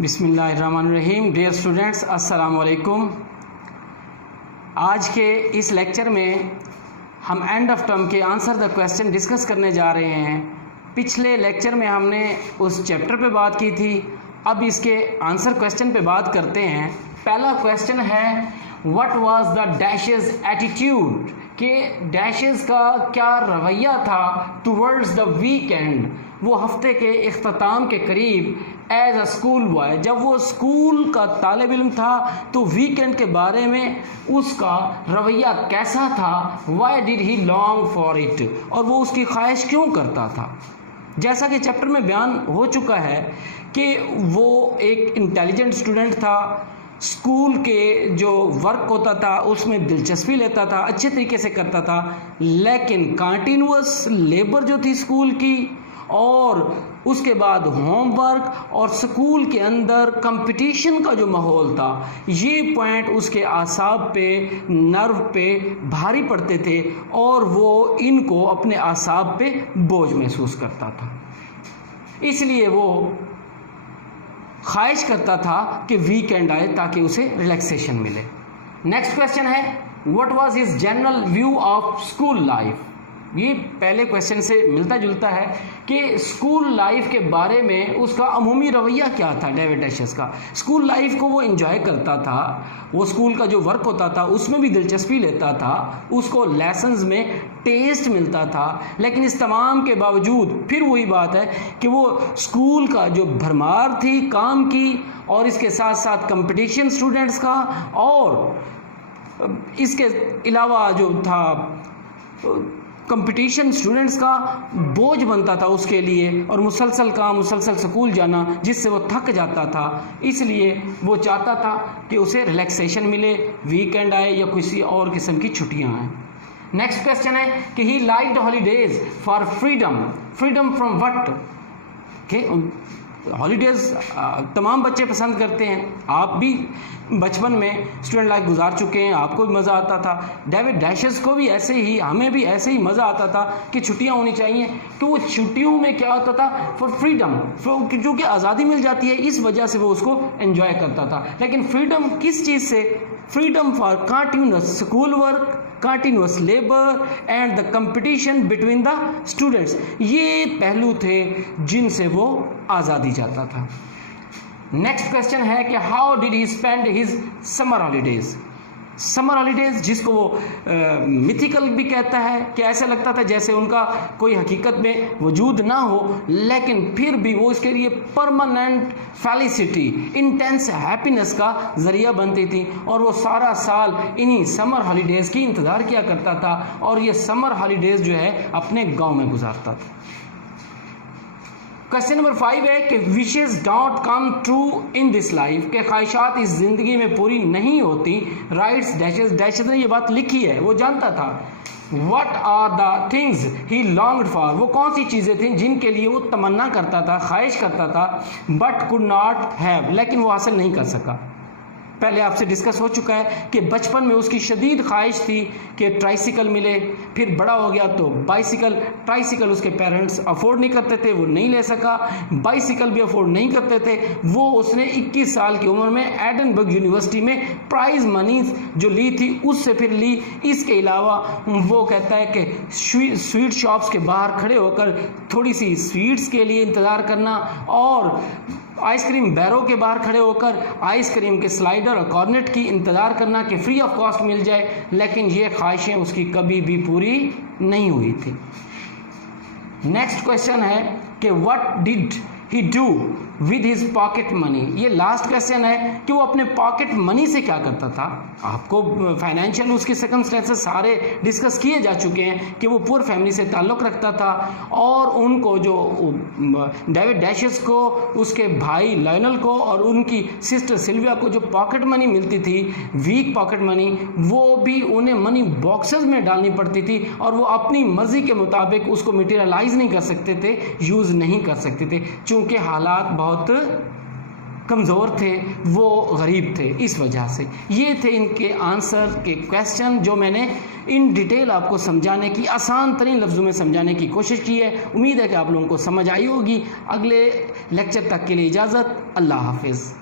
बिस्मिल्लाहिर्रहमानिर्रहीम। Dear students, अस्सलाम वालेकुम। आज के इस लेक्चर में हम एंड ऑफ टर्म के आंसर द क्वेश्चन डिस्कस करने जा रहे हैं। पिछले लेक्चर में हमने उस चैप्टर पे बात की थी, अब इसके आंसर क्वेश्चन पे बात करते हैं। पहला क्वेश्चन है what was the dashes attitude, के डैशेस का क्या रवैया था टुवर्ड्स द वीकेंड, वो हफ्ते के इख्तिताम के करीब एज अ स्कूल बॉय, जब वो स्कूल का तालिब इल्म था तो वीकेंड के बारे में उसका रवैया कैसा था। Why did he long for it, और वो उसकी ख्वाहिश क्यों करता था। जैसा कि चैप्टर में बयान हो चुका है कि वो एक इंटेलिजेंट स्टूडेंट था, स्कूल के जो वर्क होता था उसमें दिलचस्पी लेता था, अच्छे तरीके से करता था, लेकिन कंटिन्यूअस लेबर जो थी स्कूल की और उसके बाद होमवर्क और स्कूल के अंदर कंपटीशन का जो माहौल था, ये पॉइंट उसके आसाब पे, नर्व पे भारी पड़ते थे और वो इनको अपने आसाब पे बोझ महसूस करता था। इसलिए वो ख्वाहिश करता था कि वीकेंड आए ताकि उसे रिलैक्सेशन मिले। नेक्स्ट क्वेश्चन है what was his general view of school life. ये पहले क्वेश्चन से मिलता जुलता है कि स्कूल लाइफ के बारे में उसका अमूमी रवैया क्या था डेविड डैशेस का। स्कूल लाइफ को वो एंजॉय करता था, वो स्कूल का जो वर्क होता था उसमें भी दिलचस्पी लेता था, उसको लेसन्स में टेस्ट मिलता था, लेकिन इस तमाम के बावजूद फिर वही बात है कि वो स्कूल का जो भरमार थी काम की और इसके साथ साथ कंपटीशन स्टूडेंट्स का और इसके अलावा जो था कंपटीशन स्टूडेंट्स का बोझ बनता था उसके लिए, और मुसलसल काम, मुसलसल स्कूल जाना जिससे वो थक जाता था। इसलिए वो चाहता था कि उसे रिलैक्सेशन मिले, वीकेंड आए या किसी और किस्म की छुट्टियां आए। नेक्स्ट क्वेश्चन है कि he liked holidays for freedom, freedom from what. Holidays तमाम बच्चे पसंद करते हैं, आप भी बचपन में स्टूडेंट लाइफ गुजार चुके हैं, आपको भी मज़ा आता था। डेविड डैशेस को भी ऐसे ही, हमें भी ऐसे ही मज़ा आता था कि छुट्टियां होनी चाहिए। तो वो छुट्टियों में क्या होता था, फॉर फ्रीडम, जो कि आज़ादी मिल जाती है, इस वजह से वो उसको एंजॉय करता था। लेकिन फ्रीडम किस चीज़ से? Freedom for continuous school work, continuous labour and the competition between the students, ये पहलू थे जिनसे वो आज़ादी चाहता था। नेक्स्ट क्वेश्चन है कि how did he spend his summer holidays. Summer holidays जिसको वो मिथिकल भी कहता है कि ऐसा लगता था जैसे उनका कोई हकीकत में वजूद ना हो, लेकिन फिर भी वो इसके लिए परमानेंट फेलिसिटी, इंटेंस हैप्पीनेस का ज़रिया बनती थी और वो सारा साल इन्हीं समर हॉलीडेज़ की इंतज़ार किया करता था और ये समर हॉलीडेज़ जो है अपने गांव में गुजारता था। क्वेश्चन नंबर 5 है कि wishes don't come true in this life, के ख्वाहिशात इस जिंदगी में पूरी नहीं होती। राइट्स डैशेस, डैशेस ने ये बात लिखी है, वो जानता था। What are the things he longed for, वो कौन सी चीज़ें थीं जिनके लिए वो तमन्ना करता था, ख्वाहिश करता था, बट कुड नॉट हैव, लेकिन वो हासिल नहीं कर सका। पहले आपसे डिस्कस हो चुका है कि बचपन में उसकी शदीद ख्वाहिश थी कि ट्राइसिकल मिले, फिर बड़ा हो गया तो बाइसिकल। ट्राइसिकल उसके पेरेंट्स अफोर्ड नहीं करते थे, वो नहीं ले सका, बाइसिकल भी अफोर्ड नहीं करते थे। वो उसने 21 साल की उम्र में एडनबर्ग यूनिवर्सिटी में प्राइज मनी जो ली थी उससे फिर ली। इसके अलावा वो कहता है कि स्वीट शॉप्स के बाहर खड़े होकर थोड़ी सी स्वीट्स के लिए इंतज़ार करना और आइसक्रीम बैरों के बाहर खड़े होकर आइसक्रीम के स्लाइडर और कॉर्नेट की इंतज़ार करना कि फ्री ऑफ कॉस्ट मिल जाए, लेकिन ये ख्वाहिशें उसकी कभी भी पूरी नहीं हुई थी। नेक्स्ट क्वेश्चन है कि what did he do with his pocket money. ये लास्ट क्वेश्चन है कि वो अपने पॉकेट मनी से क्या करता था। आपको फाइनेंशियल उसके सर्कमस्टेंसेस सारे डिस्कस किए जा चुके हैं कि वो पुअर फैमिली से ताल्लुक़ रखता था और उनको जो डेविड डैशेस को, उसके भाई लायनल को और उनकी सिस्टर सिल्विया को जो पॉकेट मनी मिलती थी, वीक पॉकेट मनी, वो भी उन्हें मनी बॉक्सेस में डालनी पड़ती थी और वो अपनी मर्जी के मुताबिक उसको मटेरियलाइज नहीं कर सकते थे, यूज़ नहीं कर सकते थे, चूँकि हालात बहुत कमज़ोर थे, वो गरीब थे, इस वजह से। ये थे इनके आंसर के क्वेश्चन जो मैंने इन डिटेल आपको समझाने की, आसान तरीन लफ्ज़ों में समझाने की कोशिश की है। उम्मीद है कि आप लोगों को समझ आई होगी। अगले लेक्चर तक के लिए इजाज़त। अल्लाह हाफिज़।